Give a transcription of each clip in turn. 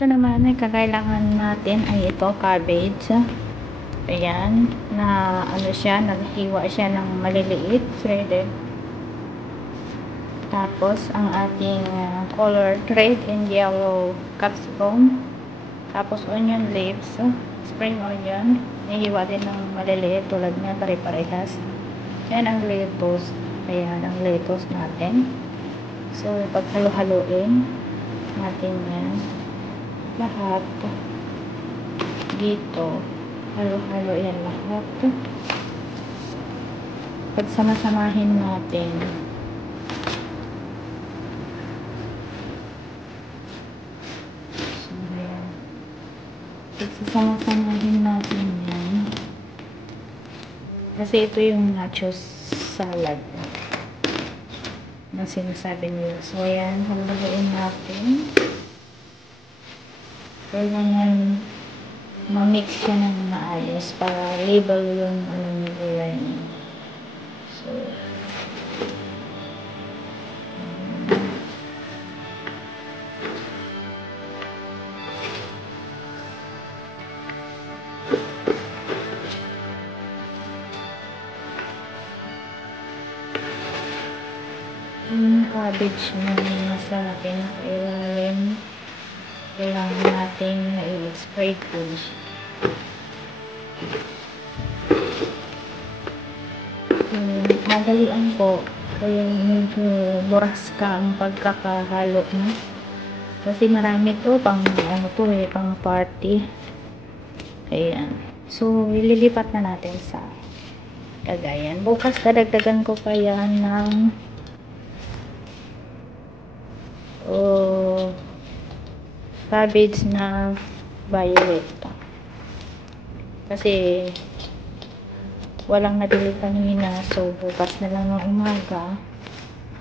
Ito naman ay kakailangan natin ay ito, cabbage. Ayan, na ano siya, naghiwa siya ng maliliit, shredded. Tapos, ang ating colored red and yellow capsicum. Tapos, onion leaves, spring onion. Nahiwa din ng maliliit tulad niya, pare-parehas. Yan ang lettuce. Ayan, ang lettuce natin. So, paghalo-haloin natin yan. Lahat. Dito. Halo-halo yan lahat. Pagsama-samahin natin. So, ayan. Pagsama-samahin natin yan. Kasi ito yung nachos salad na sinasabi nila. So, ayan. Halo-haloin natin. Kailangan ma-mix siya ng maayos para label yung anong gulay niya. So, yung cabbage na nasa pinakailalim, kailangan natin i-spray ko. Madalian po. Kaya medyo buras ka ang pagkakahalo mo. Kasi marami to, pang ano to pang party. Ayan. So, ililipat na natin sa lagayan. Bukas dadagdagan ko pa yan ng cabbage na violet. Kasi walang nabili kanina, so bukas na lang ng umaga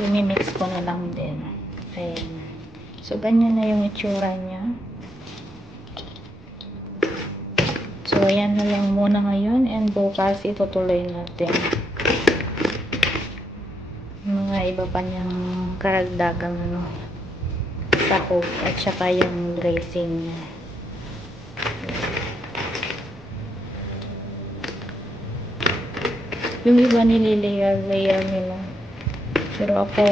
i-mix ko na lang din. Ayan. So ganyan na yung itsura niya. So ayan na lang muna ngayon, and bukas itutuloy natin mga iba pa niyang karagdagang sahog at saka yung dressing niya. Yung iba nililayer nila, pero ako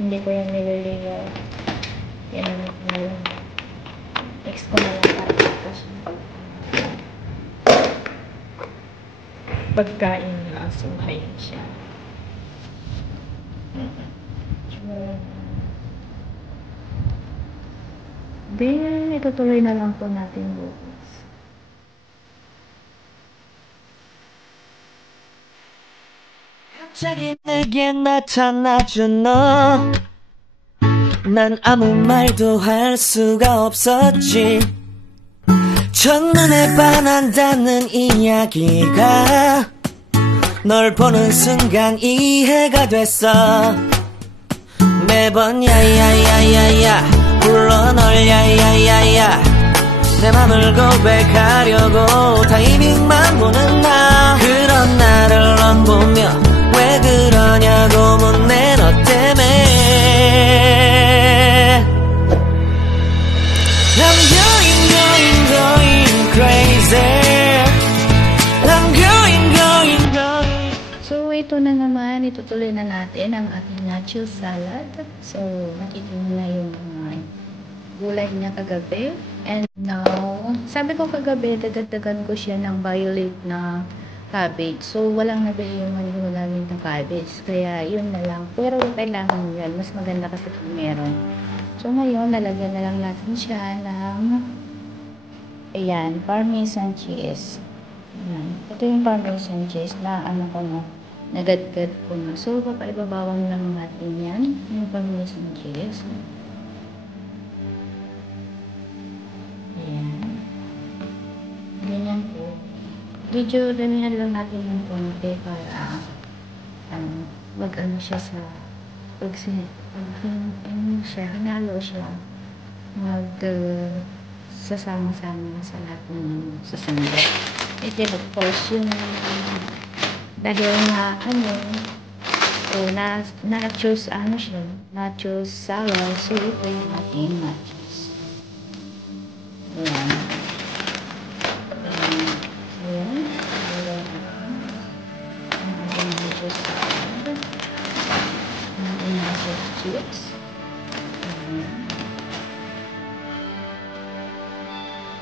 hindi ko yung nililayer. Yan na lang, mix ko na lang para pagkain nila. So ayan siya. Then itutuloy na lang po natin bukas. 갑자기 내게 나타나준 너, 난 아무 말도 할 수가 없었지. 첫눈에 반한다는 이야기가 널 보는 순간 이해가 됐어. 매번 야야야야야 불러 널 야야야야, 내 맘을 고백하려고 타이밍만 보는 나. 그런 나를 넌 보며 왜 그러냐고 묻네, 너 때문에. I'm going crazy. I'm going. So ito na naman, itutuloy na natin ang ating nacho salad. So nakita mo na yung gulay niya kagabi. And now, sabi ko kagabi, dadagdagan ko siya ng violet na cabbage. So, walang nabili yung manilo namin ng cabbage. Kaya, yun na lang. Pero, kailangan yan. Mas maganda kasi kung meron. So, ngayon, lalagyan na lang natin siya ng ayan, parmesan cheese. Ayan. Ito yung parmesan cheese na ano ko na, nagadgad ko na. So, papaibabawang lang natin yan. Yung parmesan cheese. Ganyan po. Medyo damihan lang natin ng konti para mag-ano siya sa hinalo siya, sasama-sama sa lahat ng sasanda. Ito of course yung dahil na na-choose siya, na-choose salad, so ito yung ating nachos. Ayan. Ayan. Chips.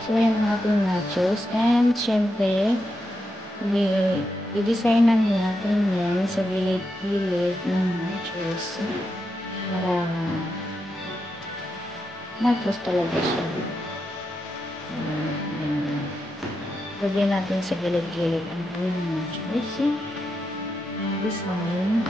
So, yan ang ating nachos. And, syempre, i-design na natin yan sa gilid-gilid ng nachos. Para nachos talaga siya. Lagyan natin sa gilid-gilid ang nachos. Design.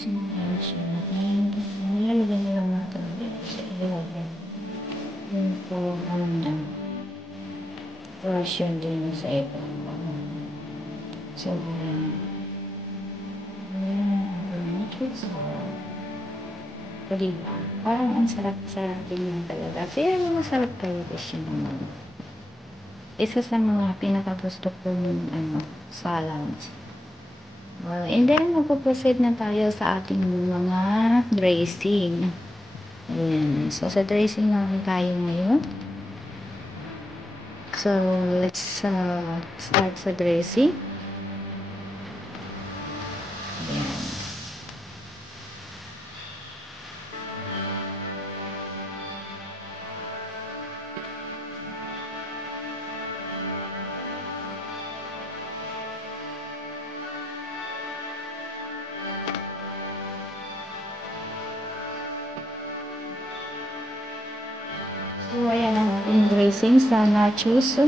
Sinunod siya. And, nilalagyan na lang natin sa ilalim. Yung po, version din sa ito. So, diba? Parang ang sarap-sarap din talaga. Kaya masarap talaga siya naman. Isa sa mga pinakagusto kong salads. Well, and then, magpo-proceed na tayo sa ating mga dressing. Ayan. So, sa dressing namin tayo ngayon. So, let's start sa dressing. Ayan. So, ayan ang ating dressing sa nachos.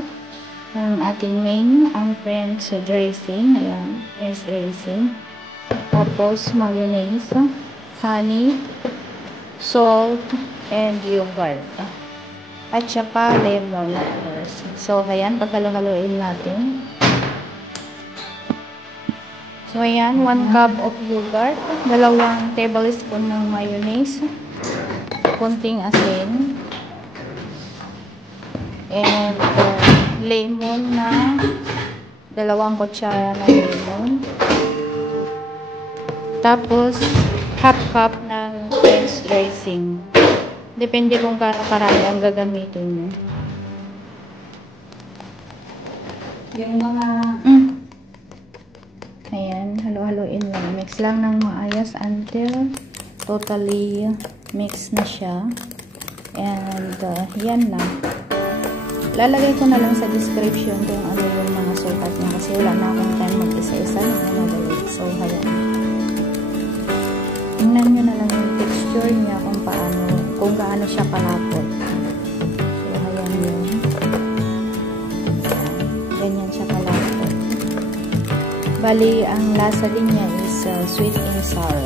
Ang ating main, ang friends dressing. Ayan, French dressing. Tapos, mayonnaise, honey, salt, and yogurt. At saka lemon. So, ayan, pagkalo-haloin natin. So, ayan, 1 cup of yogurt, 2 tablespoon ng mayonnaise, kunting asin, and lemon na 2 kutsara ng lemon. Tapos, half cup ng French dressing. Depende kung gaano karami ang gagamitin nyo. Yung mga... Ayan, halo-haloin lang. Mix lang ng maayos until totally mix na siya. And, yan lang. Lalagay ko na lang sa description kung ano yung mga sukat niya kasi wala na akong time mag-isa-isa nagmamadali. So, ayan. Tingnan nyo na lang yung texture niya kung gaano siya kalapot. So, ayan yun. Ganyan siya kalapot. Bali, ang lasa din niya is sweet and sour.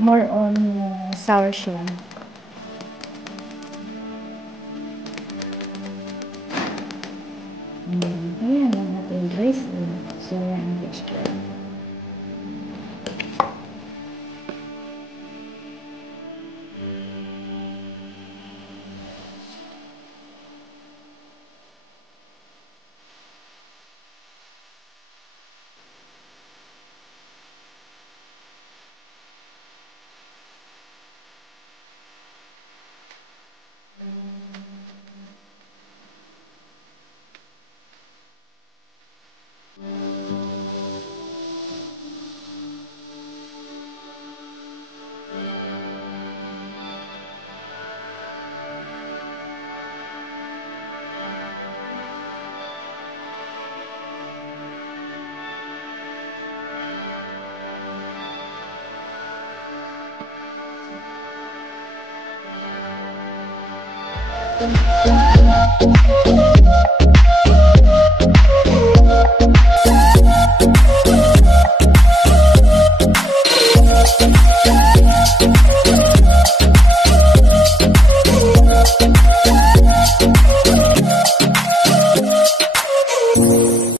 More on sour siya. Ayan ang ating dressing. So, yan ang texture.